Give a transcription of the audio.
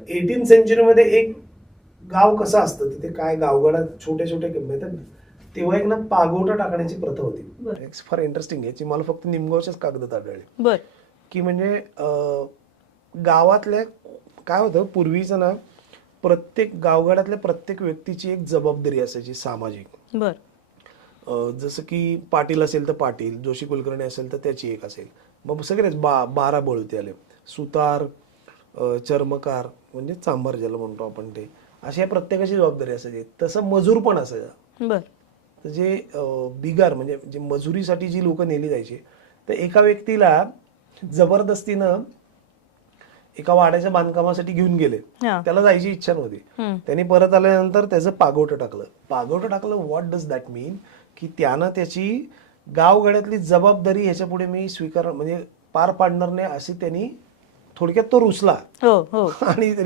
18 सेंचुरीमध्ये एक गाव कसं असतं तिथे काय गावगडात छोटे छोटे किंमत आहेत ना, तेव्हा एक ना पागोटा टाकण्याची प्रथा होती. फार इंटरेस्टिंग आहे जी मला फक्त निमगावच्याच कागदात आढळली. बर की म्हणजे गावातल्या काय होतं पूर्वीचं ना, प्रत्येक गावगाड्यातल्या प्रत्येक व्यक्तीची एक जबाबदारी असायची सामाजिक. बर जसं की पाटील असेल तर पाटील, जोशी कुलकर्णी असेल तर त्याची एक असेल, मग सगळेच 12 बळते आले, सुतार, चर्मकार म्हणजे चांभार ज्याला म्हणतो आपण, ते अशा प्रत्येकाची जबाबदारी असायची. तसं मजूर पण असायचा. बर तर जे बिगार म्हणजे जे मजुरीसाठी जी लोक नेली जायची, तर एका व्यक्तीला जबरदस्तीनं एका वाड्याच्या बांधकामासाठी घेऊन गेले. हा. त्याला जायची इच्छा नव्हती. हम्म. त्यांनी परत आल्यानंतर त्याचं पागोटं टाकलं. व्हॉट डज दॅट मीन? की त्यानं त्याची गावगाड्यातली जबाबदारी ह्याच्या पुढे मी स्वीकार म्हणजे पार पाडणार नाही अशी त्यांनी थोडक्यात तो रुसला हो हो आणि त्यांनी